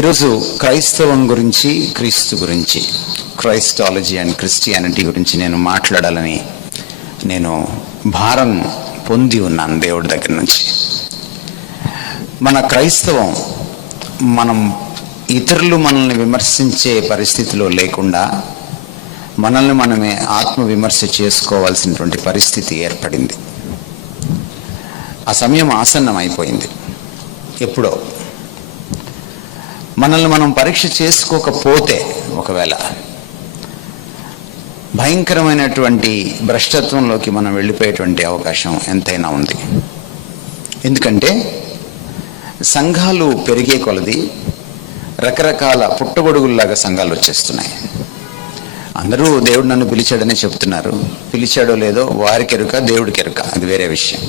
ఈరోజు క్రైస్తవం గురించి, క్రీస్తు గురించి, క్రైస్టాలజీ అండ్ క్రిస్టియానిటీ గురించి నేను మాట్లాడాలని నేను భారం పొంది ఉన్నాను దేవుడి దగ్గర నుంచి. మన క్రైస్తవం మనం ఇతరులు మనల్ని విమర్శించే పరిస్థితిలో లేకుండా మనల్ని మనమే ఆత్మవిమర్శ చేసుకోవాల్సినటువంటి పరిస్థితి ఏర్పడింది. ఆ సమయం ఆసన్నం అయిపోయింది. ఎప్పుడో మనల్ని మనం పరీక్ష చేసుకోకపోతే ఒకవేళ భయంకరమైనటువంటి భ్రష్టత్వంలోకి మనం వెళ్ళిపోయేటువంటి అవకాశం ఎంతైనా ఉంది. ఎందుకంటే సంఘాలు పెరిగే కొలది రకరకాల పుట్టగొడుగుల్లాగా సంఘాలు వచ్చేస్తున్నాయి. అందరూ దేవుడు నన్ను పిలిచాడనే చెప్తున్నారు. పిలిచాడో లేదో వారికి ఎరుక, దేవుడికి ఎరుక, అది వేరే విషయం.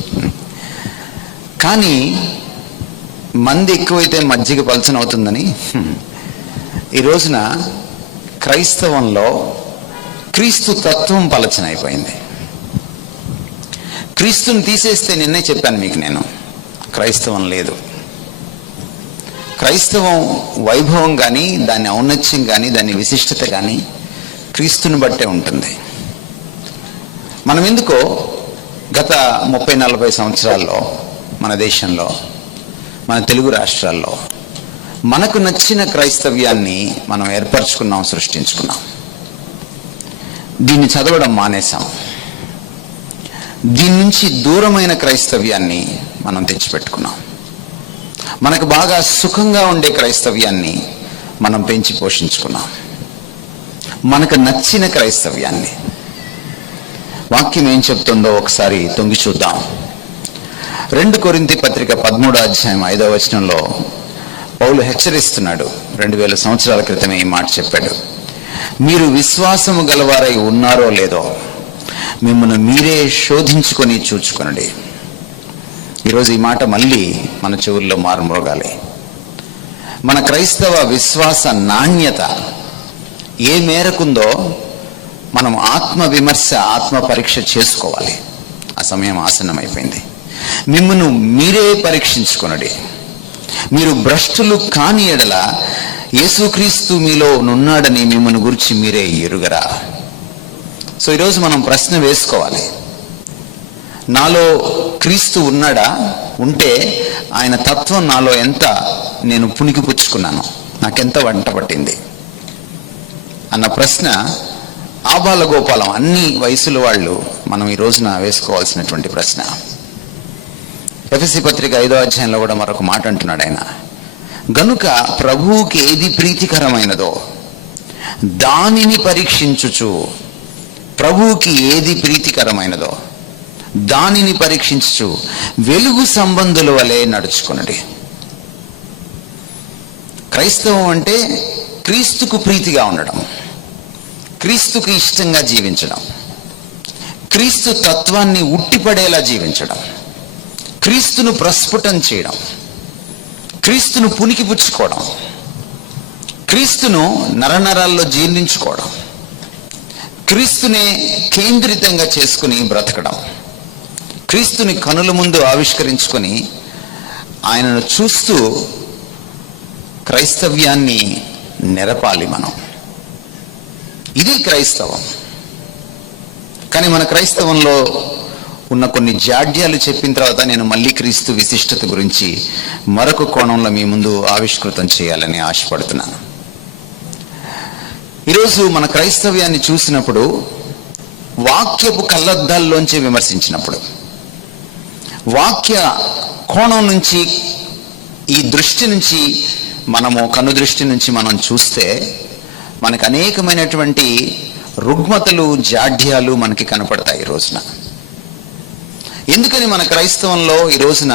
కానీ మంది ఎక్కువైతే మజ్జిగ పలచన అవుతుందని ఈ రోజున క్రైస్తవంలో క్రీస్తు తత్వం పలచన అయిపోయింది. క్రీస్తుని తీసేస్తే నిన్నే చెప్పాను మీకు, నేను క్రైస్తవం లేదు. క్రైస్తవం వైభవం కానీ, దాని ఔన్నత్యం కానీ, దాని విశిష్టత కానీ క్రీస్తుని బట్టే ఉంటుంది. మనం ఎందుకో గత 30-40 సంవత్సరాల్లో మన దేశంలో, మన తెలుగు రాష్ట్రాల్లో మనకు నచ్చిన క్రైస్తవ్యాన్ని మనం ఏర్పరచుకున్నాం, సృష్టించుకున్నాం. దీన్ని చదవడం మానేశాం. దీని నుంచి దూరమైన క్రైస్తవ్యాన్ని మనం తెచ్చిపెట్టుకున్నాం. మనకు బాగా సుఖంగా ఉండే క్రైస్తవ్యాన్ని మనం పెంచి పోషించుకున్నాం. మనకు నచ్చిన క్రైస్తవ్యాన్ని. వాక్యం ఏం చెప్తుందో ఒకసారి తొంగి చూద్దాం. 2 కొరింథీ పత్రిక 13వ అధ్యాయం 5వ వచనంలో పౌలు హెచ్చరిస్తున్నాడు. 2000 సంవత్సరాల క్రితమే ఈ మాట చెప్పాడు. మీరు విశ్వాసము గలవారై ఉన్నారో లేదో మిమ్మల్ని మీరే శోధించుకొని చూచుకొనండి. ఈరోజు ఈ మాట మళ్ళీ మన చెవుల్లో మారుమ్రోగాలి. మన క్రైస్తవ విశ్వాస నాణ్యత ఏ మేరకుందో మనం ఆత్మ విమర్శ, ఆత్మ పరీక్ష చేసుకోవాలి. ఆ సమయం ఆసన్నమైపోయింది. మిమ్మల్ని మీరే పరీక్షించుకొనండి. మీరు భ్రష్టులు కాని ఎడల యేసుక్రీస్తు మీలో నున్నాడని మిమ్మల్ని గురించి మీరే ఎరుగరా. సో ఈరోజు మనం ప్రశ్న వేసుకోవాలి. నాలో క్రీస్తు ఉన్నాడా? ఉంటే ఆయన తత్వం నాలో ఎంత నేను పుణికి పుచ్చుకున్నాను, నాకెంత వంట పట్టింది అన్న ప్రశ్న ఆబాల గోపాలం అన్ని వయసుల వాళ్ళు మనం ఈ రోజున వేసుకోవాల్సినటువంటి ప్రశ్న. ఎఫెసీ పత్రిక 5వ అధ్యాయంలో కూడా మరొక మాట అంటున్నాడు ఆయన. గనుక ప్రభువుకి ఏది ప్రీతికరమైనదో దానిని పరీక్షించుచు, ప్రభువుకి ఏది ప్రీతికరమైనదో దానిని పరీక్షించుచు వెలుగు సంబంధుల వలె నడుచుకొనండి. క్రైస్తవం అంటే క్రీస్తుకు ప్రీతిగా ఉండడం, క్రీస్తుకు ఇష్టంగా జీవించడం, క్రీస్తు తత్వాన్ని ఉట్టిపడేలా జీవించడం, క్రీస్తును ప్రస్ఫుటం చేయడం, క్రీస్తును పునికి పుచ్చుకోవడం, క్రీస్తును నరనరాల్లో జీర్ణించుకోవడం, క్రీస్తునే కేంద్రితంగా చేసుకుని బ్రతకడం, క్రీస్తుని కనుల ముందు ఆవిష్కరించుకొని ఆయనను చూస్తూ క్రైస్తవ్యాన్ని నెరపాలి మనం. ఇది క్రైస్తవం. కానీ మన క్రైస్తవంలో ఉన్న కొన్ని జాడ్యాలు చెప్పిన తర్వాత నేను మళ్ళీ క్రీస్తు విశిష్టత గురించి మరొక కోణంలో మీ ముందు ఆవిష్కృతం చేయాలని ఆశపడుతున్నాను. ఈరోజు మన క్రైస్తవ్యాన్ని చూసినప్పుడు, వాక్యపు కళ్ళద్దాల్లోంచి విమర్శించినప్పుడు, వాక్య కోణం నుంచి, ఈ దృష్టి నుంచి మనము, కన్ను దృష్టి నుంచి మనం చూస్తే మనకు అనేకమైనటువంటి రుగ్మతలు, జాడ్యాలు మనకి కనపడతాయి ఈ రోజున. ఎందుకని మన క్రైస్తవంలో ఈ రోజున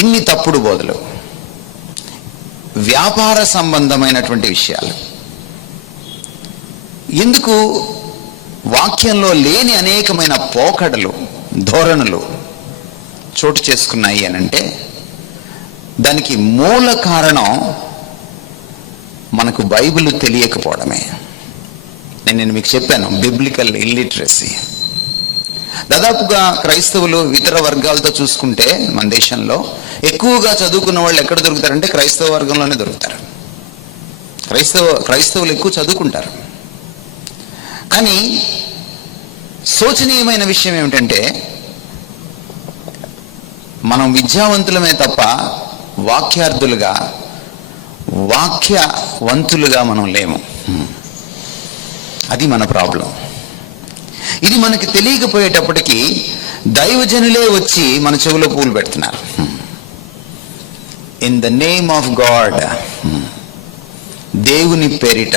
ఇన్ని తప్పుడు బోధలు, వ్యాపార సంబంధమైనటువంటి విషయాలు, ఎందుకు వాక్యంలో లేని అనేకమైన పోకడలు, ధోరణులు చోటు చేసుకున్నాయి అనంటే దానికి మూల కారణం మనకు బైబిల్ తెలియకపోవడమే. నేను మీకు చెప్పాను, బిబ్లికల్ ఇల్లిటరసీ. దాదాపుగా క్రైస్తవులు ఇతర వర్గాలతో చూసుకుంటే మన దేశంలో ఎక్కువగా చదువుకున్న వాళ్ళు ఎక్కడ దొరుకుతారంటే క్రైస్తవ వర్గంలోనే దొరుకుతారు. క్రైస్తవులు ఎక్కువ చదువుకుంటారు. కానీ శోచనీయమైన విషయం ఏమిటంటే మనం విద్యావంతులమే తప్ప వాక్యార్థులుగా, వాక్యవంతులుగా మనం లేము. అది మన ప్రాబ్లం. ఇది మనకి తెలియకపోయేటప్పటికీ దైవజనులే వచ్చి మన చెవిలో పూలు పెడుతున్నారు. In the name of God, దేవుని పేరిట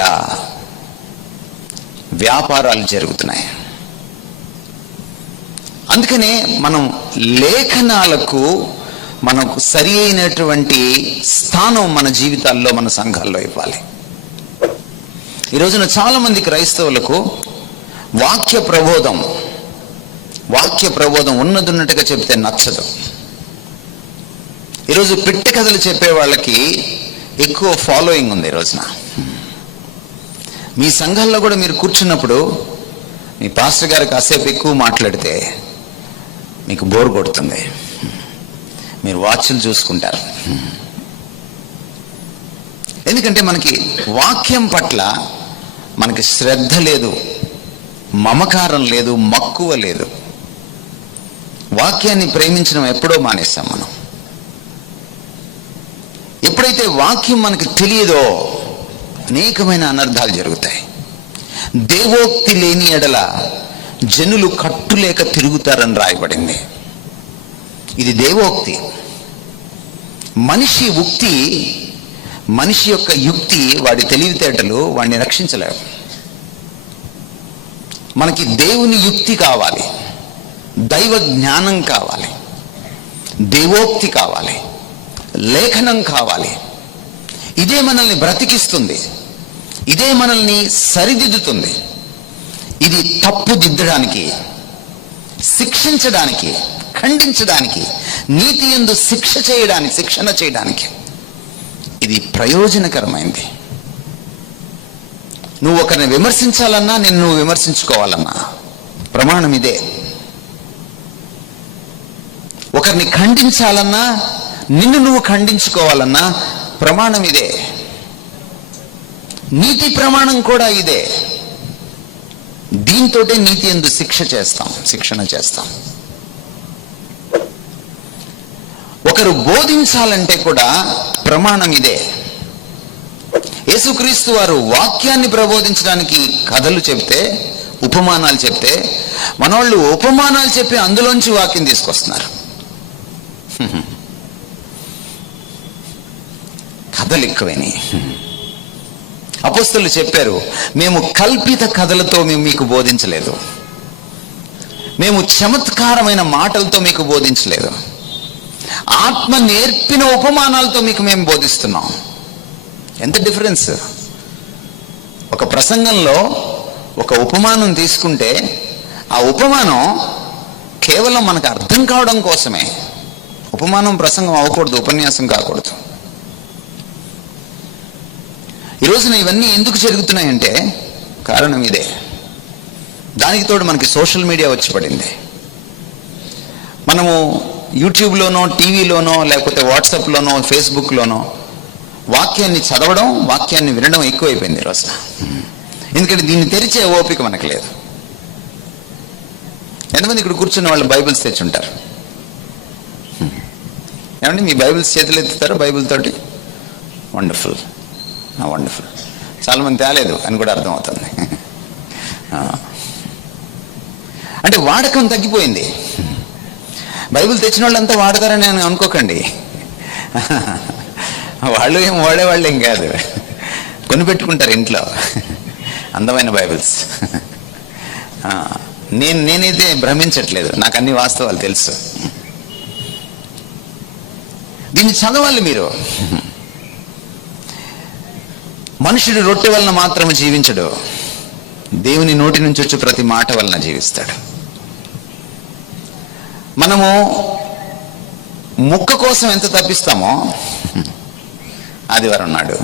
వ్యాపారాలు జరుగుతున్నాయి. అందుకనే మనం లేఖనాలకు మనకు సరి అయినటువంటి స్థానం మన జీవితాల్లో, మన సంఘాల్లో ఇవ్వాలి. ఈ రోజున చాలా మంది క్రైస్తవులకు వాక్య ప్రబోధం ఉన్నట్టుగా చెప్తే నచ్చదు. ఈరోజు పిట్ట కథలు చెప్పే వాళ్ళకి ఎక్కువ ఫాలోయింగ్ ఉంది ఈ రోజున. మీ సంఘాల్లో కూడా మీరు కూర్చున్నప్పుడు మీ పాస్టర్ గారు కాసేపు ఎక్కువ మాట్లాడితే మీకు బోర్ కొడుతుంది. మీరు వాచ్లు చూసుకుంటారు. ఎందుకంటే మనకి వాక్యం పట్ల మనకి శ్రద్ధ లేదు, మమకారం లేదు, మక్కువ లేదు. వాక్యాన్ని ప్రేమించడం ఎప్పుడో మానేస్తాం మనం. ఎప్పుడైతే వాక్యం మనకి తెలియదో అనేకమైన అనర్థాలు జరుగుతాయి. దేవోక్తి లేని ఎడల జనులు కట్టులేక తిరుగుతారని రాయబడింది. ఇది దేవోక్తి. మనిషి ఉక్తి, మనిషి యొక్క యుక్తి, వాడి తెలివితేటలు వాడిని రక్షించలేవు. మనకి దేవుని యుక్తి కావాలి, దైవ జ్ఞానం కావాలి, దేవోక్తి కావాలి, లేఖనం కావాలి. ఇదే మనల్ని బ్రతికిస్తుంది, ఇదే మనల్ని సరిదిద్దుతుంది. ఇది తప్పు దిద్దడానికి, శిక్షించడానికి, ఖండించడానికి, నీతి యందు శిక్షణ చేయడానికి ఇది ప్రయోజనకరమైంది. నువ్వు ఒకరిని విమర్శించాలన్నా, నిన్ను నువ్వు విమర్శించుకోవాలన్నా ప్రమాణం ఇదే. ఒకరిని ఖండించాలన్నా, నిన్ను నువ్వు ఖండించుకోవాలన్నా ప్రమాణం ఇదే. నీతి ప్రమాణం కూడా ఇదే. దీంతోటే నీతి యందు శిక్షణ చేస్తాం. ఒకరు బోధించాలంటే కూడా ప్రమాణం ఇదే. యేసుక్రీస్తు వారు వాక్యాన్ని ప్రబోధించడానికి కథలు చెప్తే, ఉపమానాలు చెప్తే, మనోళ్ళు ఉపమానాలు చెప్పి అందులోంచి వాక్యం తీసుకొస్తున్నారు. కథలు ఎక్కువైనాయి. అపోస్తలులు చెప్పారు, మేము కల్పిత కథలతో మీకు బోధించలేదు, మేము చమత్కారమైన మాటలతో మీకు బోధించలేదు, ఆత్మ నేర్పిన ఉపమానాలతో మీకు మేము బోధిస్తున్నాం. ఎంత డిఫరెన్స్! ఒక ప్రసంగంలో ఒక ఉపమానం తీసుకుంటే ఆ ఉపమానం కేవలం మనకు అర్థం కావడం కోసమే. ఉపమానం ప్రసంగం అవ్వకూడదు, ఉపన్యాసం కాకూడదు. ఈ రోజున ఇవన్నీ ఎందుకు జరుగుతున్నాయంటే కారణం ఇదే. దానికి తోడు మనకి సోషల్ మీడియా వచ్చి పడింది. మనము యూట్యూబ్లోనో, టీవీలోనో, లేకపోతే వాట్సాప్లోనో, ఫేస్బుక్లోనో వాక్యాన్ని చదవడం, వాక్యాన్ని వినడం ఎక్కువైపోయింది ఈ రోజున. ఎందుకంటే దీన్ని తెరిచే ఓపిక మనకు లేదు. ఎంతమంది ఇక్కడ కూర్చున్న వాళ్ళు బైబిల్స్ తెచ్చుంటారు? ఏమండి, మీ బైబిల్స్ చేతులు ఎత్తుతారు బైబిల్ తోటి? Wonderful, wonderful. చాలామంది తేలేదు అని కూడా అర్థమవుతుంది. అంటే వాడకం తగ్గిపోయింది. బైబిల్ తెచ్చిన వాళ్ళంతా వాడతారని అని అనుకోకండి. వాళ్ళు ఏం వాడేవాళ్ళు ఏం కాదు, కొనిపెట్టుకుంటారు ఇంట్లో అందమైన బైబిల్స్. నేనైతే భ్రమించట్లేదు, నాకు అన్ని వాస్తవాలు తెలుసు. దీన్ని చదవాలి మీరు. మనుషుడు రొట్టె వలన మాత్రం జీవించడు, దేవుని నోటి నుంచి వచ్చే ప్రతి మాట వలన జీవిస్తాడు. మనము ముక్క కోసం ఎంత తప్పిస్తామో ఆదివారం నాడు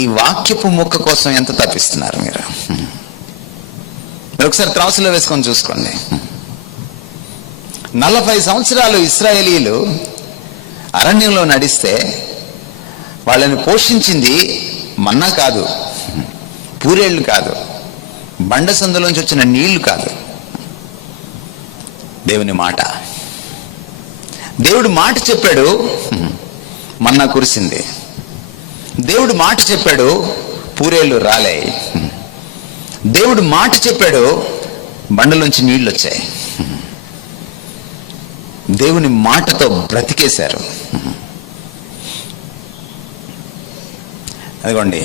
ఈ వాక్యపు ముక్క కోసం ఎంత తప్పిస్తున్నారు మీరు? మీరు ఒకసారి త్రాసులో వేసుకొని చూసుకోండి. 40 సంవత్సరాలు ఇశ్రాయేలీలు అరణ్యంలో నడిస్తే వాళ్ళని పోషించింది మన్నా కాదు, పూరేళ్ళు కాదు, బండ సందులోంచి వచ్చిన నీళ్లు కాదు, దేవుని మాట. దేవుడు మాట చెప్పాడు, మన్నా కురిసింది. దేవుడు మాట చెప్పాడు, పూరేళ్ళు రాలే. దేవుడు మాట చెప్పాడు, బండలోంచి నీళ్లు వచ్చాయి. దేవుని మాటతో బ్రతికేశారు. అదిగోండి,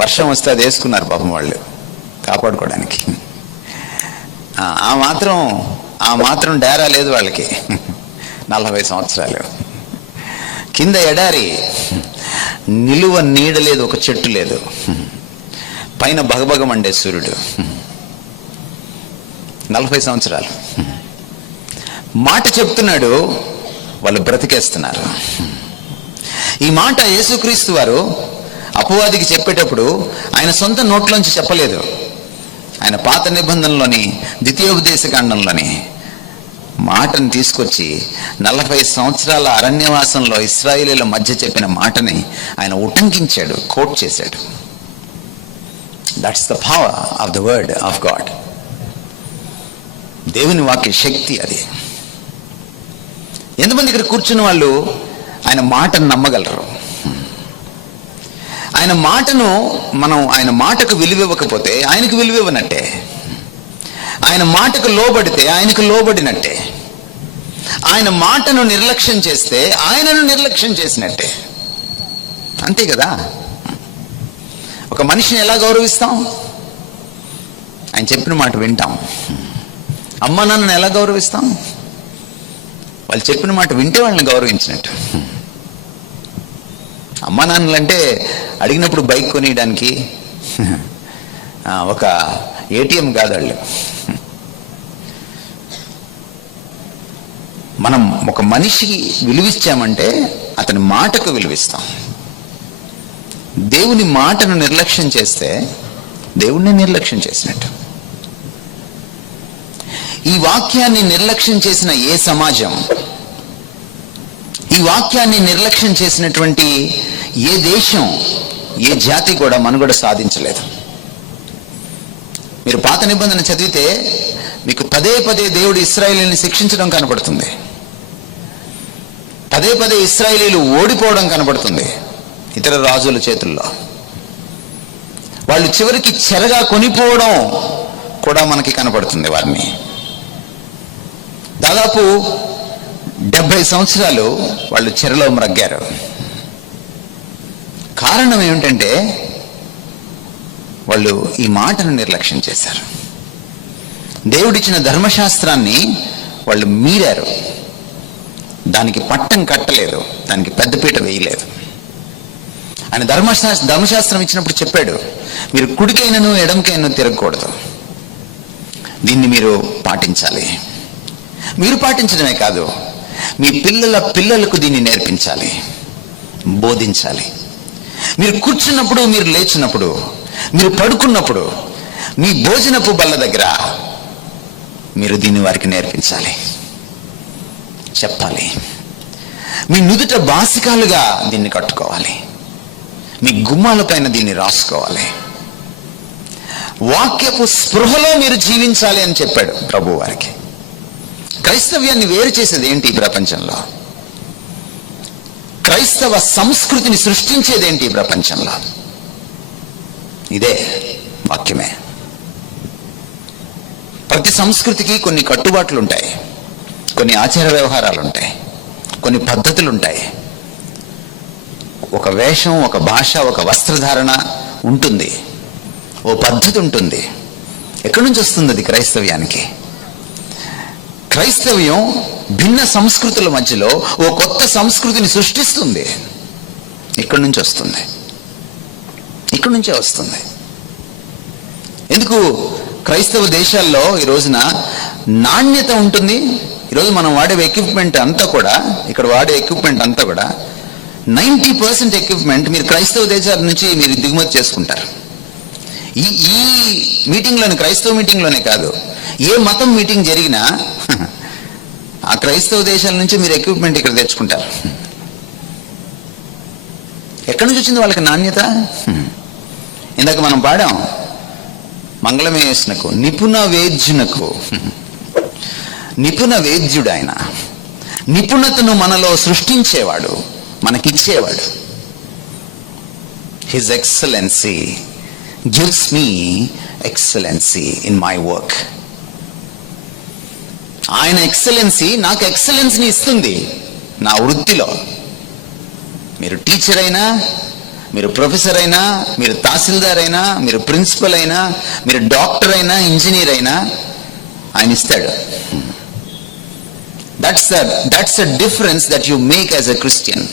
వర్షం వస్తే అది వేసుకున్నారు పాపం వాళ్ళు కాపాడుకోవడానికి. ఆ మాత్రం డేరా లేదు వాళ్ళకి. 40 సంవత్సరాలు కింద ఎడారి, నిలువ నీడ లేదు, ఒక చెట్టు లేదు, పైన భగభగమండే సూర్యుడు. 40 సంవత్సరాలు మాట చెప్తున్నాడు, వాళ్ళు బ్రతికేస్తున్నారు. ఈ మాట యేసుక్రీస్తు వారు అపవాదికి చెప్పేటప్పుడు ఆయన సొంత నోట్లోంచి చెప్పలేదు. ఆయన పాత నిబంధనలోని ద్వితీయోపదేశ కాండంలోని మాటను తీసుకొచ్చి 40 సంవత్సరాల అరణ్యవాసంలో ఇశ్రాయేలీల మధ్య చెప్పిన మాటని ఆయన ఉటంకించాడు, కోట్ చేశాడు. That's the power of the word of God. దేవుని వాక్య శక్తి అది. ఎంతమంది ఇక్కడ కూర్చున్న వాళ్ళు ఆయన మాటను నమ్మగలరు? ఆయన మాటకు విలువివ్వకపోతే ఆయనకు విలువివ్వనట్టే. ఆయన మాటకు లోబడితే ఆయనకు లోబడినట్టే. ఆయన మాటను నిర్లక్ష్యం చేస్తే ఆయనను నిర్లక్ష్యం చేసినట్టే. అంతే కదా. ఒక మనిషిని ఎలా గౌరవిస్తాం? ఆయన చెప్పిన మాట వింటాం. అమ్మ నాన్నను ఎలా గౌరవిస్తాం? వాళ్ళు చెప్పిన మాట వింటే వాళ్ళని గౌరవించినట్టు. అమ్మ నాన్నలంటే అడిగినప్పుడు బైక్ కొనియడానికి ఒక ఏటీఎం కాదు వాళ్ళు. మనం ఒక మనిషికి విలువిచ్చామంటే అతని మాటకు విలువిస్తాం. దేవుని మాటను నిర్లక్ష్యం చేస్తే దేవుణ్ణి నిర్లక్ష్యం చేసినట్టు. ఈ వాక్యాన్ని నిర్లక్ష్యం చేసిన ఏ సమాజం, ఈ వాక్యాన్ని నిర్లక్ష్యం చేసినటువంటి ఏ దేశం, ఏ జాతి కూడా మనుగడ సాధించలేదు. మీరు పాత నిబంధన చదివితే మీకు పదే పదే దేవుడు ఇశ్రాయేలీని శిక్షించడం కనబడుతుంది. పదే పదే ఇశ్రాయేలీలు ఓడిపోవడం కనబడుతుంది ఇతర రాజుల చేతుల్లో. వాళ్ళు చివరికి చెరగా కొనిపోవడం కూడా మనకి కనబడుతుంది. వారిని దాదాపు 70 సంవత్సరాలు వాళ్ళు చెరలో మ్రగ్గారు. కారణం ఏమిటంటే వాళ్ళు ఈ మాటను నిర్లక్ష్యం చేశారు. దేవుడిచ్చిన ధర్మశాస్త్రాన్ని వాళ్ళు మీరారు. దానికి పట్టం కట్టలేదు, దానికి పెద్దపీట వేయలేదు. ఆయన ధర్మశాస్త్రం ఇచ్చినప్పుడు చెప్పాడు, మీరు కుడికైనను ఎడమకైనను తిరగకూడదు, దీన్ని మీరు పాటించాలి. మీరు పాటించడమే కాదు, మీ పిల్లల పిల్లలకు దీన్ని నేర్పించాలి, బోధించాలి. మీరు కూర్చున్నప్పుడు, మీరు లేచినప్పుడు, మీరు పడుకున్నప్పుడు, మీ భోజనపు బల్ల దగ్గర మీరు దీన్ని వారికి నేర్పించాలి, చెప్పాలి. మీ నుదుట బాసికాలుగా దీన్ని కట్టుకోవాలి, మీ గుమ్మాల పైన దీన్ని రాసుకోవాలి. వాక్యపు స్పృహలో మీరు జీవించాలి అని చెప్పాడు ప్రభు వారికి. క్రైస్తవ్యాన్ని వేరు చేసేది ఏంటి ఈ ప్రపంచంలో? క్రైస్తవ సంస్కృతిని సృష్టించేదేంటి ఈ ప్రపంచంలో? ఇదే వాక్యమే. ప్రతి సంస్కృతికి కొన్ని కట్టుబాట్లు ఉంటాయి, కొన్ని ఆచార వ్యవహారాలు ఉంటాయి, కొన్ని పద్ధతులు ఉంటాయి. ఒక వేషం, ఒక భాష, ఒక వస్త్రధారణ ఉంటుంది, ఓ పద్ధతి ఉంటుంది. ఎక్కడి నుంచి వస్తుంది అది క్రైస్తవ్యానికి? క్రైస్తవ్యం భిన్న సంస్కృతుల మధ్యలో ఓ కొత్త సంస్కృతిని సృష్టిస్తుంది. ఇక్కడి నుంచి వస్తుంది, ఇక్కడి నుంచే వస్తుంది. ఎందుకు క్రైస్తవ దేశాల్లో ఈ రోజున నాణ్యత ఉంటుంది. ఈరోజు మనం వాడే ఎక్విప్మెంట్ అంతా కూడా, ఇక్కడ వాడే ఎక్విప్మెంట్ అంతా కూడా 90% ఎక్విప్మెంట్ మీరు క్రైస్తవ దేశాల నుంచి మీరు దిగుమతి చేసుకుంటారు. ఈ ఈ మీటింగ్లోనే, క్రైస్తవ మీటింగ్లోనే కాదు, ఏ మతం మీటింగ్ జరిగినా ఆ క్రైస్తవ దేశాల నుంచి మీరు ఎక్విప్మెంట్ ఇక్కడ తెచ్చుకుంటారు. ఎక్కడి నుంచి వచ్చింది వాళ్ళకి నాణ్యత? ఇందాక మనం పాడాం, మంగళమేసునకు నిపుణ వేద్యునకు. నిపుణ వేద్యుడు ఆయన, నిపుణతను మనలో సృష్టించేవాడు, మనకిచ్చేవాడు. His Excellency gives me excellency in my work. ఆయన ఎక్సలెన్సీ నాకు ఎక్సలెన్స్ని ఇస్తుంది నా వృత్తిలో. మీరు టీచర్ అయినా, మీరు ప్రొఫెసర్ అయినా, మీరు తహసీల్దార్ అయినా, మీరు ప్రిన్సిపల్ అయినా, మీరు డాక్టర్ అయినా, ఇంజనీర్ అయినా, ఆయన ఇస్తాడు. That's the difference that you make as a Christian.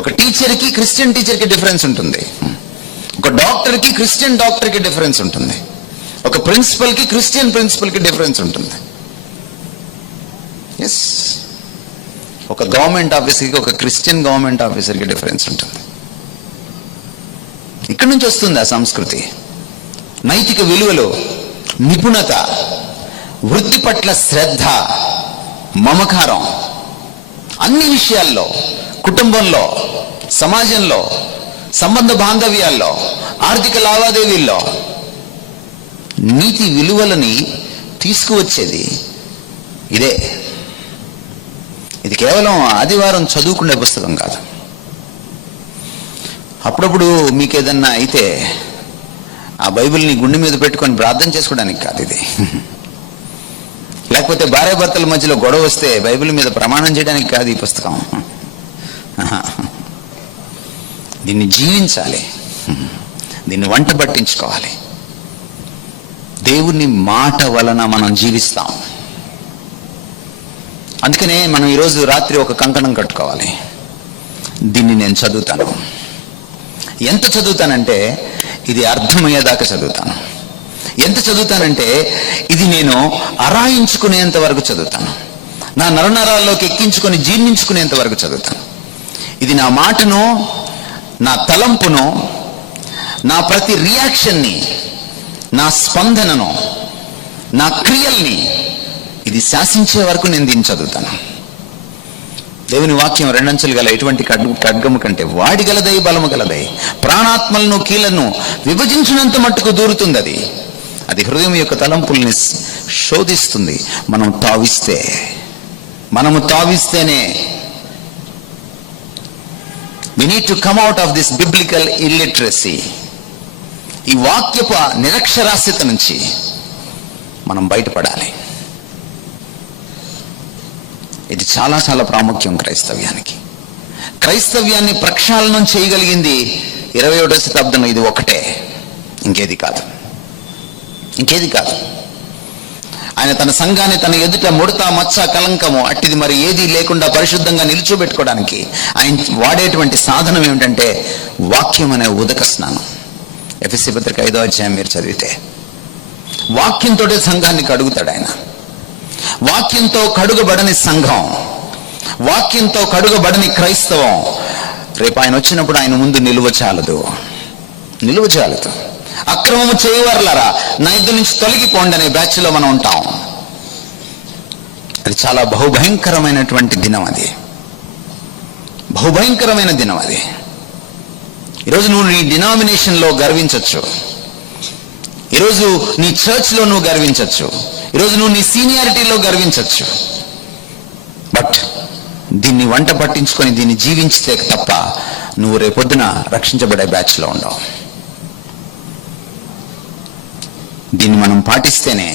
ఒక టీచర్కి క్రిస్టియన్ టీచర్కి డిఫరెన్స్ ఉంటుంది, ఒక డాక్టర్కి క్రిస్టియన్ డాక్టర్కి డిఫరెన్స్ ఉంటుంది, ఒక ప్రిన్సిపల్కి క్రిస్టియన్ ప్రిన్సిపల్కి డిఫరెన్స్ ఉంటుంది. ఎస్, ఒక గవర్నమెంట్ ఆఫీసర్కి ఒక క్రిస్టియన్ గవర్నమెంట్ ఆఫీసర్కి డిఫరెన్స్ ఉంటుంది. ఇక్కడి నుంచి వస్తుంది ఆ సంస్కృతి. నైతిక విలువలు, నిపుణత, వృత్తి పట్ల శ్రద్ధ, మమకారం, అన్ని విషయాల్లో, కుటుంబంలో, సమాజంలో, సంబంధ బాంధవ్యాల్లో, ఆర్థిక లావాదేవీల్లో నీతి విలువలని తీసుకువచ్చేది ఇదే. ఇది కేవలం ఆదివారం చదువుకునే పుస్తకం కాదు. అప్పుడప్పుడు మీకు ఏదన్నా అయితే ఆ బైబిల్ని గుండె మీద పెట్టుకొని ప్రార్థన చేసుకోవడానికి కాదు ఇది. లేకపోతే భార్యాభర్తల మధ్యలో గొడవ వస్తే బైబిల్ మీద ప్రమాణం చేయడానికి కాదు ఈ పుస్తకం. దీన్ని జీవించాలి, దీన్ని వంట పట్టించుకోవాలి. దేవుని మాట వలన మనం జీవిస్తాం. అందుకనే మనం ఈరోజు రాత్రి ఒక కంకణం కట్టుకోవాలి. దీన్ని నేను చదువుతాను. ఎంత చదువుతానంటే ఇది అర్థమయ్యేదాకా చదువుతాను. ఎంత చదువుతానంటే ఇది నేను అరాయించుకునేంత వరకు చదువుతాను. నా నరనరాల్లోకి ఎక్కించుకొని జీర్ణించుకునేంత వరకు చదువుతాను. ఇది నా మాటను, నా తలంపును, నా ప్రతి రియాక్షన్ని, నా స్పందనను, నా క్రియల్ని ఇది శాసించే వరకు నేను దీన్ని చదువుతాను. దేవుని వాక్యం రెండంచెలు గల ఎటువంటి ఖడ్గము కంటే వాడి గలదై, బలము గలదై, ప్రాణాత్మలను కీలను విభజించినంత మట్టుకు దూరుతుంది. అది హృదయం యొక్క తలంపుల్ని శోధిస్తుంది. మనము తావిస్తేనే. We need to come out of this biblical illiteracy. ఈ వాక్యపు నిరక్షరాస్యత నుంచి మనం బయటపడాలి. ఇది చాలా చాలా ప్రాముఖ్యం క్రైస్తవ్యానికి. క్రైస్తవ్యాన్ని ప్రక్షాళనం చేయగలిగింది 21వ శతాబ్దంలో ఇది ఒకటే, ఇంకేది కాదు. ఆయన తన సంఘాన్ని తన ఎదుట ముడత, మచ్చ, కలంకము అట్టిది మరి ఏది లేకుండా పరిశుద్ధంగా నిల్చోబెట్టుకోవడానికి ఆయన వాడేటువంటి సాధనం ఏమిటంటే వాక్యం అనే ఉదక స్నానం. ఎఫెసీ పత్రిక 5వ అధ్యాయం మీరు చదివితే వాక్యంతో సంఘాన్ని కడుగుతాడు ఆయన. వాక్యంతో కడుగబడని సంఘం, వాక్యంతో కడుగబడని క్రైస్తవం రేపు ఆయన వచ్చినప్పుడు ఆయన ముందు నిలువ చాలదు. అక్రమము చేయవర్లారా నా ఇద్దరు నుంచి తొలగిపోండి అనే బ్యాచ్లో మనం ఉంటాం. అది చాలా బహుభయంకరమైనటువంటి దినం. అది బహుభయంకరమైన దినం. అది ఈరోజు నువ్వు నీ డినామినేషన్లో గర్వించవచ్చు, ఈరోజు నీ చర్చ్లో నువ్వు గర్వించవచ్చు, ఈరోజు నువ్వు నీ సీనియారిటీలో గర్వించవచ్చు. బట్ దీన్ని వంట పట్టించుకొని దీన్ని జీవించితే తప్ప నువ్వు రేపొద్దున రక్షించబడే బ్యాచ్లో ఉండవు. దీన్ని మనం పాటిస్తేనే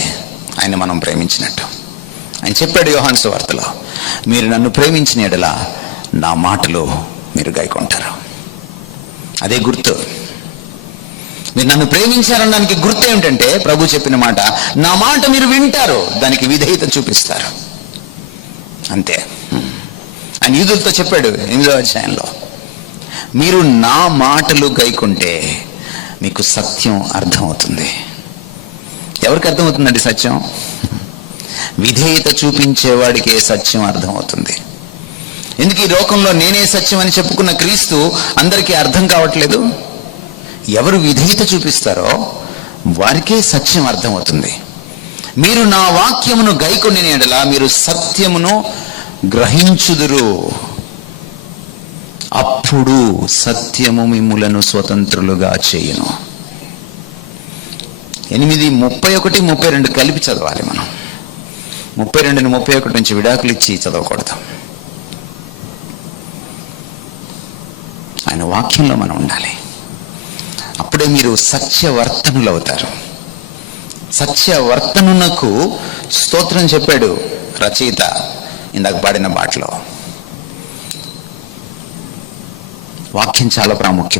ఆయన మనం ప్రేమించినట్టు. ఆయన చెప్పాడు యోహాను సువార్తలో, మీరు నన్ను ప్రేమించిన యెడల నా మాటలు మీరు గైకొంటారు. అదే గుర్తు. మీరు నన్ను ప్రేమించారనడానికి గుర్తు ఏమిటంటే ప్రభు చెప్పిన మాట, నా మాట మీరు వింటారు, దానికి విధేయత చూపిస్తారు. అంతే. ఆయన యూదులతో చెప్పాడు 8వ అధ్యాయంలో, మీరు నా మాటలు గైకొంటే మీకు సత్యం అర్థమవుతుంది. ఎవరికి అర్థమవుతుందండి సత్యం? విధేయత చూపించేవాడికే సత్యం అర్థమవుతుంది. ఎందుకు ఈ లోకంలో నేనే సత్యం అని చెప్పుకున్న క్రీస్తు అందరికీ అర్థం కావట్లేదు? ఎవరు విధేయత చూపిస్తారో వారికే సత్యం అర్థమవుతుంది. మీరు నా వాక్యమును గైకొనిన యెడల మీరు సత్యమును గ్రహించుదురు, అప్పుడు సత్యము మిమ్ములను స్వతంత్రులుగా చేయును. 8:31, 32 కలిపి చదవాలి మనం. 32 ని 31 నుంచి విడాకులు ఇచ్చి చదవకూడదు. ఆయన వాక్యంలో మనం ఉండాలి. అప్పుడే మీరు సత్యవర్తనులు అవుతారు. సత్యవర్తనునకు స్తోత్రం చెప్పాడు రచయిత ఇందాక పాడిన పాటలో. వాక్యం చాలా ప్రాముఖ్యం.